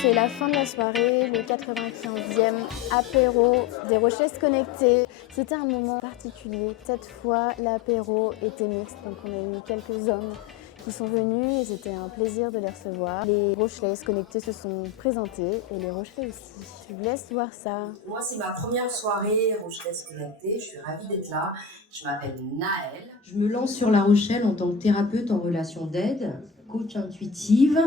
c'est la fin de la soirée, le 95e apéro des Rochelaises connectées. C'était un moment particulier. Cette fois, l'apéro était mixte, donc on a eu quelques hommes qui sont venus et c'était un plaisir de les recevoir. Les Rochelaises connectées se sont présentées et les Rochelais aussi. Je vous laisse voir ça. Moi, c'est ma première soirée Rochelaises connectées. Je suis ravie d'être là. Je m'appelle Naëlle. Je me lance sur La Rochelle en tant que thérapeute en relation d'aide, coach intuitive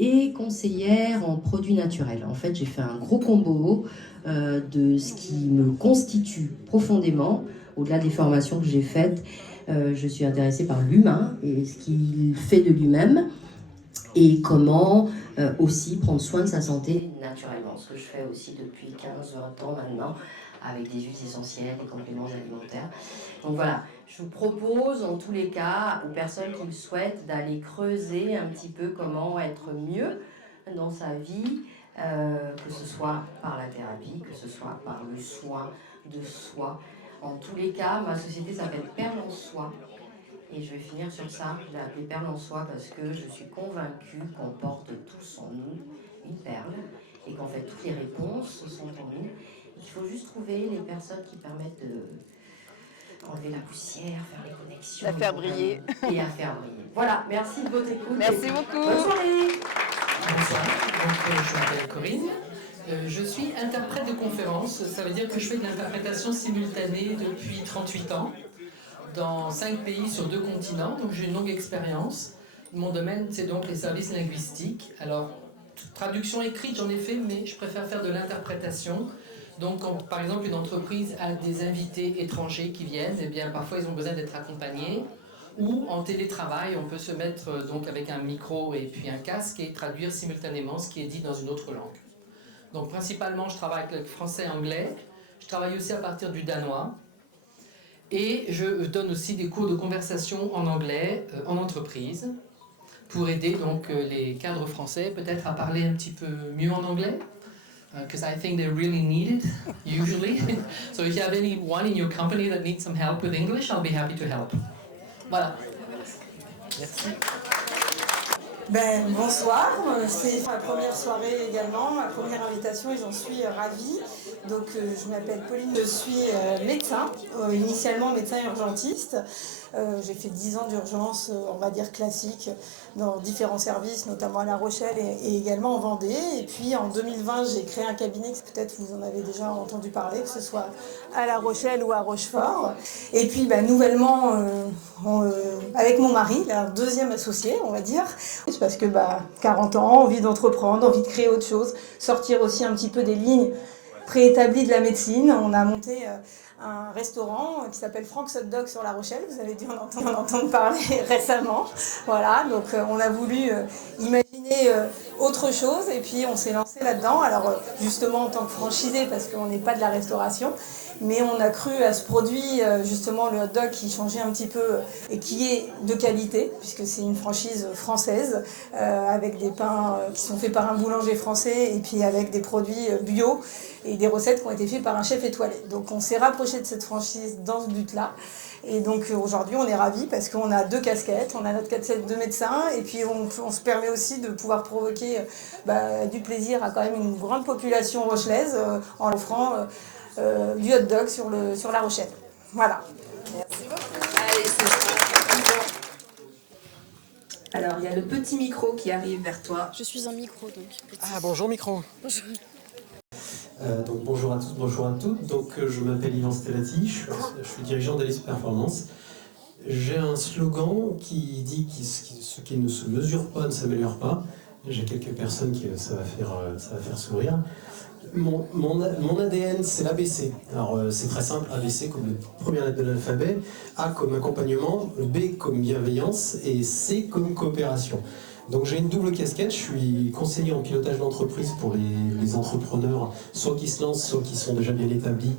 et conseillère en produits naturels. En fait, j'ai fait un gros combo de ce qui me constitue profondément. Au-delà des formations que j'ai faites, je suis intéressée par l'humain et ce qu'il fait de lui-même et comment aussi prendre soin de sa santé naturellement. Ce que je fais aussi depuis 15-20 ans maintenant avec des huiles essentielles, des compléments alimentaires. Donc voilà, je vous propose en tous les cas aux personnes qui le souhaitent d'aller creuser un petit peu comment être mieux dans sa vie, que ce soit par la thérapie, que ce soit par le soin de soi. En tous les cas, ma société s'appelle Perle en Soi. Et je vais finir sur ça, je l'ai appelé Perle en Soi parce que je suis convaincue qu'on porte tous en nous une perle et qu'en fait toutes les réponses sont en nous. Il faut juste trouver les personnes qui permettent de enlever la poussière, faire les connexions. La faire briller. Et à faire briller. Voilà, merci de votre écoute. Merci beaucoup. Bonne soirée. Bonsoir, je m'appelle Corinne. Je suis interprète de conférence. Ça veut dire que je fais de l'interprétation simultanée depuis 38 ans dans 5 pays sur 2 continents. Donc j'ai une longue expérience. Mon domaine, c'est donc les services linguistiques. Alors, traduction écrite, j'en ai fait, mais je préfère faire de l'interprétation. Donc, quand, par exemple, une entreprise a des invités étrangers qui viennent, eh bien, parfois, ils ont besoin d'être accompagnés. Ou en télétravail, on peut se mettre donc avec un micro et puis un casque et traduire simultanément ce qui est dit dans une autre langue. Donc, principalement, je travaille avec le français et anglais. Je travaille aussi à partir du danois. Et je donne aussi des cours de conversation en anglais en entreprise pour aider donc les cadres français peut-être à parler un petit peu mieux en anglais. Because I think they really need it, usually. So if you have anyone in your company that needs some help with English, I'll be happy to help. Voilà. Merci. Bonsoir, c'est ma première soirée également, ma première invitation et j'en suis ravie. Donc je m'appelle Pauline, je suis médecin, initialement médecin urgentiste. J'ai fait 10 ans d'urgence, on va dire classique, dans différents services, notamment à La Rochelle et également en Vendée. Et puis en 2020, j'ai créé un cabinet, peut-être vous en avez déjà entendu parler, que ce soit à La Rochelle ou à Rochefort. Et puis nouvellement, avec mon mari, un deuxième associé, on va dire, parce que 40 ans, envie d'entreprendre, envie de créer autre chose, sortir aussi un petit peu des lignes préétablies de la médecine. On a monté un restaurant qui s'appelle Frank's Hot Dog sur La Rochelle. Vous avez dû en entendre parler récemment. Voilà, donc on a voulu imaginer autre chose et puis on s'est lancé là-dedans. Alors justement en tant que franchisé, parce qu'on n'est pas de la restauration, mais on a cru à ce produit, justement le hot dog qui changeait un petit peu et qui est de qualité, puisque c'est une franchise française, avec des pains qui sont faits par un boulanger français et puis avec des produits bio et des recettes qui ont été faites par un chef étoilé. Donc on s'est rapproché de cette franchise dans ce but-là. Et donc aujourd'hui on est ravis parce qu'on a 2 casquettes, on a notre casquette de médecin et puis on se permet aussi de pouvoir provoquer du plaisir à quand même une grande population rochelaise en offrant du hot dog sur La Rochelle. Voilà. Merci beaucoup. Allez, c'est alors, il y a le petit micro qui arrive vers toi. Je suis un micro donc. Ah bonjour micro. Bonjour. Donc bonjour à tous, bonjour à toutes. Donc je m'appelle Yvan Stellati, je suis dirigeant d'Alice Performance. J'ai un slogan qui dit que ce qui ne se mesure pas ne s'améliore pas. J'ai quelques personnes qui ça va faire sourire. Mon ADN, c'est l'ABC. Alors c'est très simple, ABC comme la première lettre de l'alphabet, A comme accompagnement, B comme bienveillance et C comme coopération. Donc j'ai une double casquette, je suis conseiller en pilotage d'entreprise pour les entrepreneurs, soit qui se lancent, soit qui sont déjà bien établis,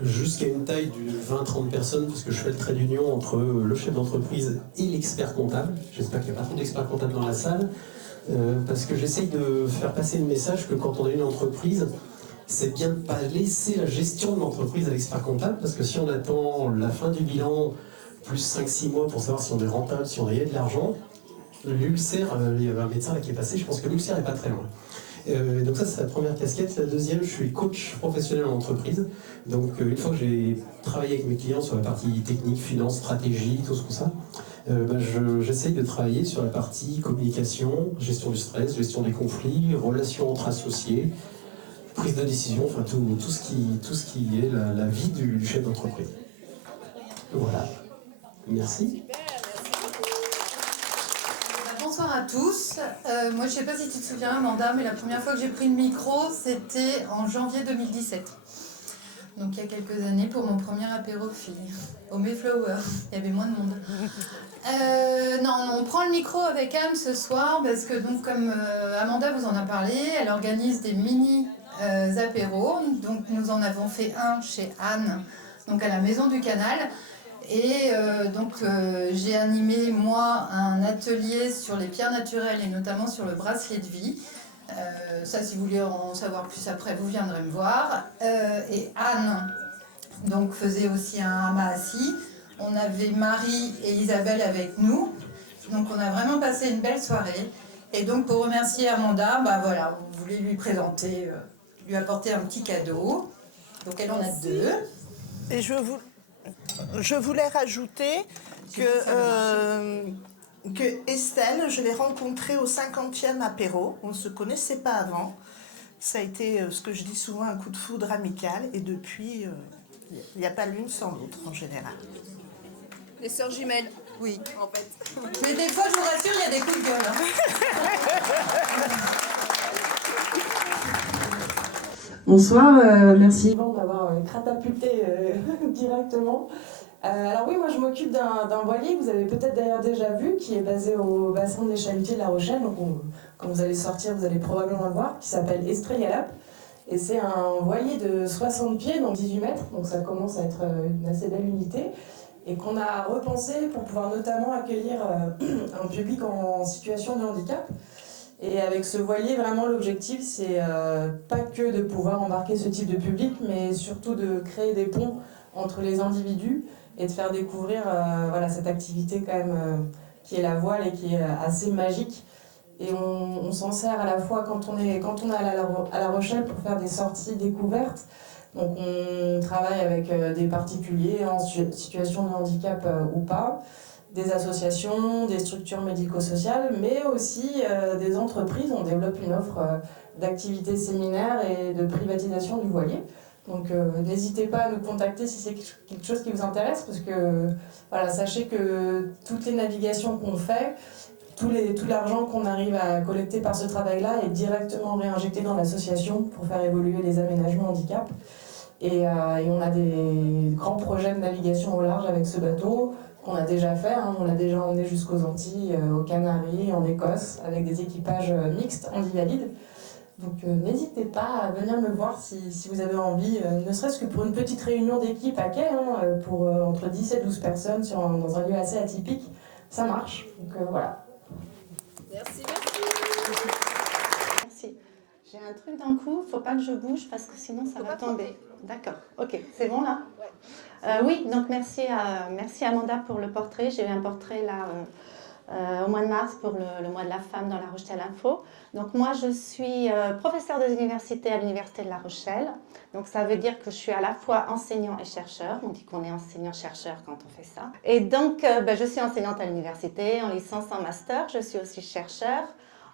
jusqu'à une taille de 20-30 personnes, parce que je fais le trait d'union entre le chef d'entreprise et l'expert comptable. J'espère qu'il n'y a pas trop d'experts comptables dans la salle. Parce que j'essaye de faire passer le message que quand on a une entreprise, c'est bien de ne pas laisser la gestion de l'entreprise à l'expert comptable, parce que si on attend la fin du bilan, plus 5-6 mois pour savoir si on est rentable, si on a gagné de l'argent, l'ulcère, il y avait un médecin là qui est passé, je pense que l'ulcère n'est pas très loin. Donc ça, c'est la première casquette. La deuxième, je suis coach professionnel en entreprise. Donc une fois que j'ai travaillé avec mes clients sur la partie technique, finance, stratégie, tout ça, j'essaye de travailler sur la partie communication, gestion du stress, gestion des conflits, relations entre associés, prise de décision, enfin tout ce qui est la vie du chef d'entreprise. Voilà. Merci. Bonsoir à tous. Moi, je ne sais pas si tu te souviens, Amanda, mais la première fois que j'ai pris le micro, c'était en janvier 2017. Donc, il y a quelques années, pour mon premier apéro filles, au Mayflower. Il y avait moins de monde. Non, on prend le micro avec Anne ce soir parce que, donc, comme Amanda vous en a parlé, elle organise des mini apéros. Donc, nous en avons fait un chez Anne, donc à la Maison du Canal. Et j'ai animé, moi, un atelier sur les pierres naturelles et notamment sur le bracelet de vie. Ça, si vous voulez en savoir plus après, vous viendrez me voir. Et Anne donc, faisait aussi un hama assis. On avait Marie et Isabelle avec nous. Donc, on a vraiment passé une belle soirée. Et donc, pour remercier Amanda, voilà, on voulait lui présenter, lui apporter un petit cadeau. Donc, elle en a 2. Et je voulais rajouter que Estelle, je l'ai rencontrée au 50e apéro. On ne se connaissait pas avant. Ça a été, ce que je dis souvent, un coup de foudre amical. Et depuis, il n'y a pas l'une sans l'autre en général. Les sœurs jumelles. Oui. En fait. Mais des fois, je vous rassure, il y a des coups de gueule. Bonsoir, merci de m'avoir catapulté directement. Alors oui, moi je m'occupe d'un voilier que vous avez peut-être d'ailleurs déjà vu, qui est basé au bassin des Chalutiers de La Rochelle. Donc quand vous allez sortir, vous allez probablement le voir, qui s'appelle Estrella. Et c'est un voilier de 60 pieds, donc 18 mètres, donc ça commence à être une assez belle unité. Et qu'on a repensé pour pouvoir notamment accueillir un public en situation de handicap. Et avec ce voilier, vraiment l'objectif, c'est pas que de pouvoir embarquer ce type de public, mais surtout de créer des ponts entre les individus et de faire découvrir cette activité quand même qui est la voile et qui est assez magique. Et on s'en sert à la fois quand on est à La Rochelle pour faire des sorties découvertes. Donc on travaille avec des particuliers en situation de handicap ou pas, des associations, des structures médico-sociales, mais aussi des entreprises. On développe une offre d'activités séminaires et de privatisation du voilier. Donc n'hésitez pas à nous contacter si c'est quelque chose qui vous intéresse, parce que sachez que toutes les navigations qu'on fait, tout l'argent qu'on arrive à collecter par ce travail-là est directement réinjecté dans l'association pour faire évoluer les aménagements handicap. Et on a des grands projets de navigation au large avec ce bateau qu'on a déjà fait. On l'a déjà emmené jusqu'aux Antilles, aux Canaries, en Écosse, avec des équipages mixtes handivalides. Donc n'hésitez pas à venir me voir si vous avez envie, ne serait-ce que pour une petite réunion d'équipe à quai, pour entre 10 et 12 personnes dans un lieu assez atypique. Ça marche. Donc voilà. Merci. Merci. J'ai un truc d'un coup, faut pas que je bouge parce que sinon ça va tomber. D'accord, ok, c'est bon là? Oui, donc merci Amanda pour le portrait. J'ai eu un portrait là au mois de mars pour le mois de la femme dans La Rochelle Info. Donc moi je suis professeure des universités à l'université de La Rochelle. Donc ça veut dire que je suis à la fois enseignant et chercheur. On dit qu'on est enseignant-chercheur quand on fait ça. Et donc je suis enseignante à l'université, en licence, en master. Je suis aussi chercheur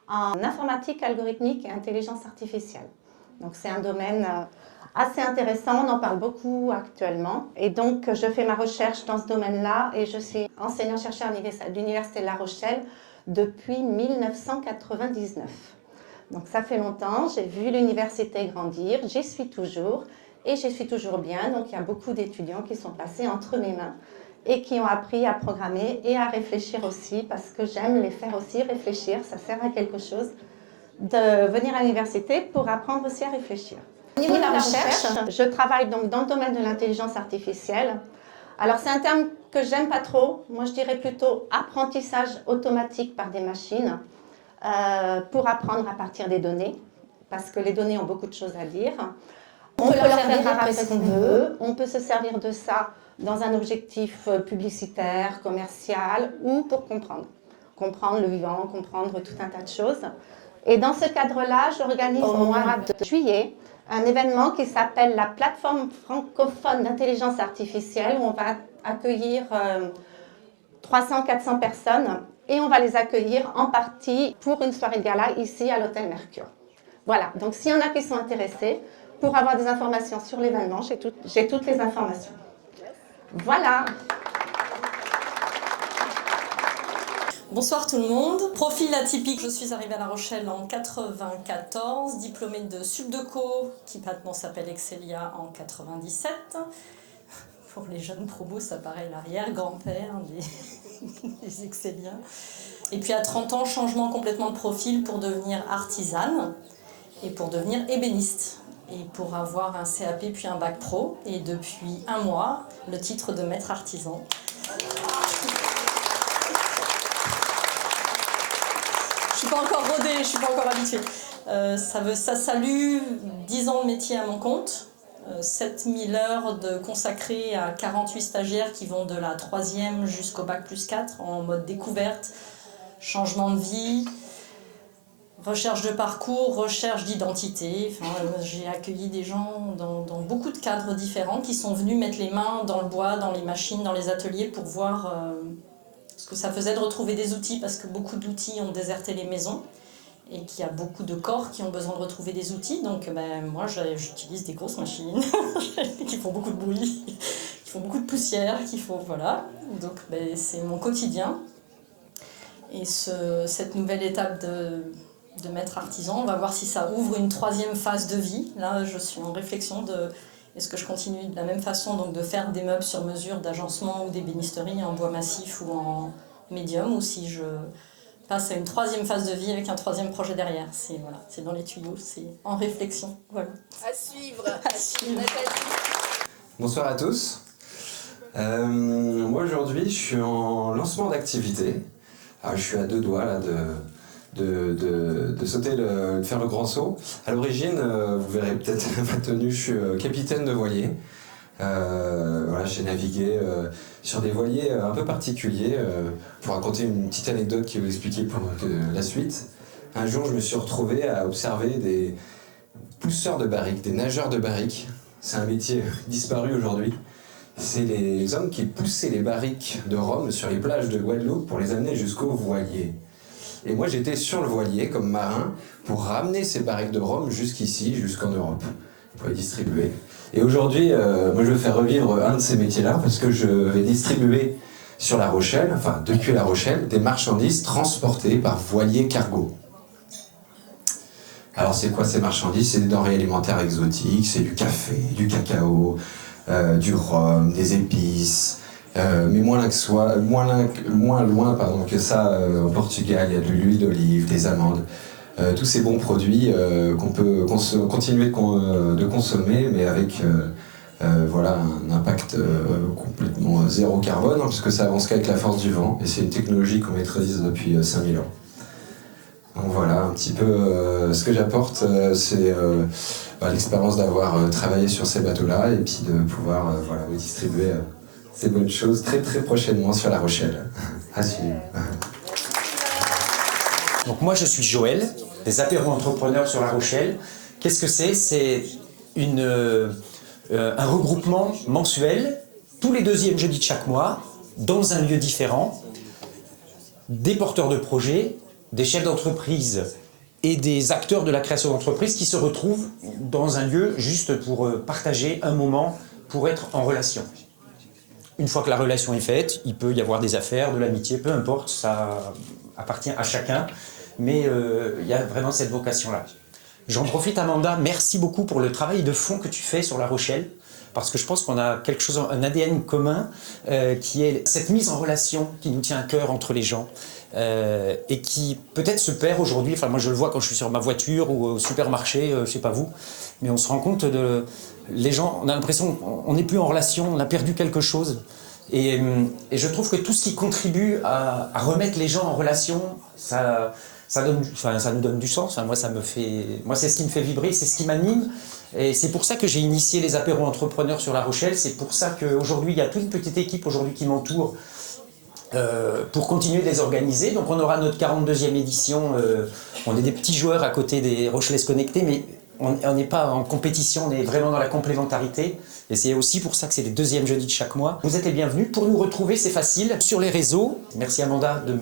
en informatique, algorithmique et intelligence artificielle. Donc c'est un domaine assez intéressant, on en parle beaucoup actuellement. Et donc je fais ma recherche dans ce domaine-là et je suis enseignant-chercheur à l'université de La Rochelle depuis 1999. Donc ça fait longtemps, j'ai vu l'université grandir, j'y suis toujours et j'y suis toujours bien. Donc il y a beaucoup d'étudiants qui sont passés entre mes mains et qui ont appris à programmer et à réfléchir aussi, parce que j'aime les faire aussi réfléchir, ça sert à quelque chose de venir à l'université pour apprendre aussi à réfléchir. Au niveau de la recherche, je travaille donc dans le domaine de l'intelligence artificielle. Alors c'est un terme que j'aime pas trop, moi je dirais plutôt apprentissage automatique par des machines pour apprendre à partir des données, parce que les données ont beaucoup de choses à dire. On peut leur faire dire après ce qu'on veut, on peut se servir de ça dans un objectif publicitaire, commercial ou pour comprendre le vivant, comprendre tout un tas de choses. Et dans ce cadre-là, j'organise au mois de juillet un événement qui s'appelle la plateforme francophone d'intelligence artificielle, où on va accueillir 300-400 personnes et on va les accueillir en partie pour une soirée de gala ici à l'Hôtel Mercure. Voilà, donc s'il y en a qui sont intéressés, pour avoir des informations sur l'événement, j'ai toutes les informations. Voilà. Bonsoir tout le monde. Profil atypique, je suis arrivée à La Rochelle en 94, diplômée de Subdeco, qui maintenant s'appelle Excelia, en 97. Pour les jeunes promos, ça paraît l'arrière-grand-père des Exceliens. Et puis à 30 ans, changement complètement de profil pour devenir artisane et pour devenir ébéniste. Et pour avoir un CAP puis un bac pro. Et depuis un mois, le titre de maître artisan. Je ne suis pas encore rodée, je ne suis pas encore habituée. Ça salue 10 ans de métier à mon compte, 7000 heures consacrées à 48 stagiaires qui vont de la 3e jusqu'au bac plus 4 en mode découverte, changement de vie, recherche de parcours, recherche d'identité. Enfin, j'ai accueilli des gens dans beaucoup de cadres différents qui sont venus mettre les mains dans le bois, dans les machines, dans les ateliers pour voir ce que ça faisait de retrouver des outils, parce que beaucoup d'outils ont déserté les maisons et qu'il y a beaucoup de corps qui ont besoin de retrouver des outils. Donc moi, j'utilise des grosses machines qui font beaucoup de bruit, qui font beaucoup de poussière, voilà. Donc c'est mon quotidien. Et cette nouvelle étape de maître artisan, on va voir si ça ouvre une 3e phase de vie. Là, je suis en réflexion de... Est-ce que je continue de la même façon, donc de faire des meubles sur mesure d'agencement ou d'ébénisterie en bois massif ou en médium, ou si je passe à une 3e phase de vie avec un 3e projet derrière. C'est dans les tuyaux, c'est en réflexion. Voilà. À suivre. À suivre. Bonsoir à tous. Moi aujourd'hui, je suis en lancement d'activité. Je suis à 2 doigts là de sauter, de faire le grand saut. À l'origine, vous verrez peut-être ma tenue, je suis capitaine de voilier. Voilà, j'ai navigué sur des voiliers un peu particuliers. Pour raconter une petite anecdote qui va vous expliquer pour la suite. Un jour, je me suis retrouvé à observer des pousseurs de barriques, des nageurs de barriques. C'est un métier disparu aujourd'hui. C'est les hommes qui poussaient les barriques de rhum sur les plages de Guadeloupe pour les amener jusqu'au voilier. Et moi, j'étais sur le voilier comme marin pour ramener ces barriques de rhum jusqu'ici, jusqu'en Europe, pour les distribuer. Et aujourd'hui, moi, je vais faire revivre un de ces métiers-là parce que je vais distribuer sur La Rochelle, enfin depuis La Rochelle, des marchandises transportées par voilier cargo. Alors, c'est quoi ces marchandises? C'est des denrées alimentaires exotiques, c'est du café, du cacao, du rhum, des épices. Mais moins loin que ça, au Portugal, il y a de l'huile d'olive, des amandes, tous ces bons produits qu'on peut continuer de consommer, mais avec voilà, un impact complètement zéro carbone, hein, puisque ça avance qu'avec la force du vent, et c'est une technologie qu'on maîtrise depuis 5000 ans. Donc voilà, un petit peu ce que j'apporte, c'est l'expérience d'avoir travaillé sur ces bateaux-là, et puis de pouvoir voilà, vous distribuer ces bonnes choses très très prochainement sur La Rochelle. À suivre. Donc moi je suis Joël, des apéros entrepreneurs sur La Rochelle. Qu'est-ce que c'est? C'est un regroupement mensuel, tous les 2e jeudis de chaque mois, dans un lieu différent, des porteurs de projets, des chefs d'entreprise et des acteurs de la création d'entreprise qui se retrouvent dans un lieu juste pour partager un moment, pour être en relation. Une fois que la relation est faite, il peut y avoir des affaires, de l'amitié, peu importe, ça appartient à chacun, mais il y a vraiment cette vocation-là. J'en profite, Amanda, merci beaucoup pour le travail de fond que tu fais sur La Rochelle, parce que je pense qu'on a quelque chose, un ADN commun, qui est cette mise en relation qui nous tient à cœur entre les gens, et qui peut-être se perd aujourd'hui. Enfin, moi je le vois quand je suis sur ma voiture ou au supermarché, je sais pas vous, mais on se rend compte de... Les gens, on a l'impression qu'on n'est plus en relation, on a perdu quelque chose. Et je trouve que tout ce qui contribue à remettre les gens en relation, ça nous donne du sens. Enfin, moi, c'est ce qui me fait vibrer, c'est ce qui m'anime. Et c'est pour ça que j'ai initié les apéros entrepreneurs sur La Rochelle. C'est pour ça qu'aujourd'hui, il y a toute une petite équipe aujourd'hui qui m'entoure pour continuer de les organiser. Donc on aura notre 42e édition, on est des petits joueurs à côté des Rochelaises Connectées, mais on n'est pas en compétition, on est vraiment dans la complémentarité. Et c'est aussi pour ça que c'est les deuxièmes jeudis de chaque mois. Vous êtes les bienvenus. Pour nous retrouver, c'est facile. Sur les réseaux, merci Amanda de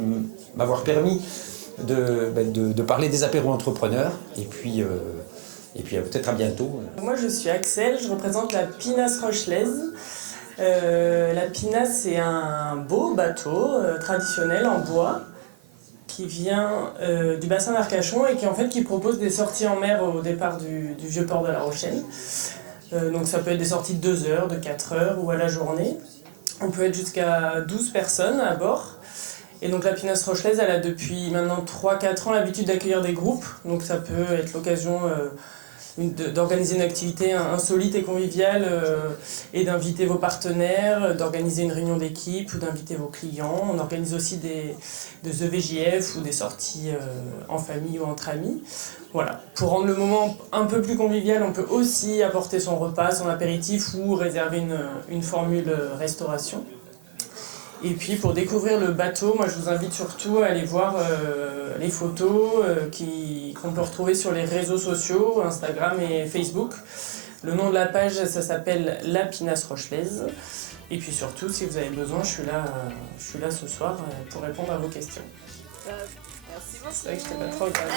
m'avoir permis de parler des apéros entrepreneurs. Et puis peut-être à bientôt. Moi je suis Axel, je représente la Pinasse Rochelaise. La Pinasse, c'est un beau bateau traditionnel en bois qui vient du bassin d'Arcachon et qui propose des sorties en mer au départ du vieux port de La Rochelle. Donc ça peut être des sorties de 2 heures, de 4 heures ou à la journée. On peut être jusqu'à 12 personnes à bord. Et donc la Pinasse Rochelaise, elle a depuis maintenant 3-4 ans l'habitude d'accueillir des groupes. Donc ça peut être l'occasion d'organiser une activité insolite et conviviale et d'inviter vos partenaires, d'organiser une réunion d'équipe ou d'inviter vos clients. On organise aussi des EVJF ou des sorties en famille ou entre amis. Voilà. Pour rendre le moment un peu plus convivial, on peut aussi apporter son repas, son apéritif ou réserver une formule restauration. Et puis pour découvrir le bateau, moi je vous invite surtout à aller voir les photos qu'on peut retrouver sur les réseaux sociaux, Instagram et Facebook. Le nom de la page, ça s'appelle La Pinasse Rochelaise. Et puis surtout, si vous avez besoin, je suis là ce soir pour répondre à vos questions. Merci beaucoup. C'est vrai que je t'ai pas trop regardé.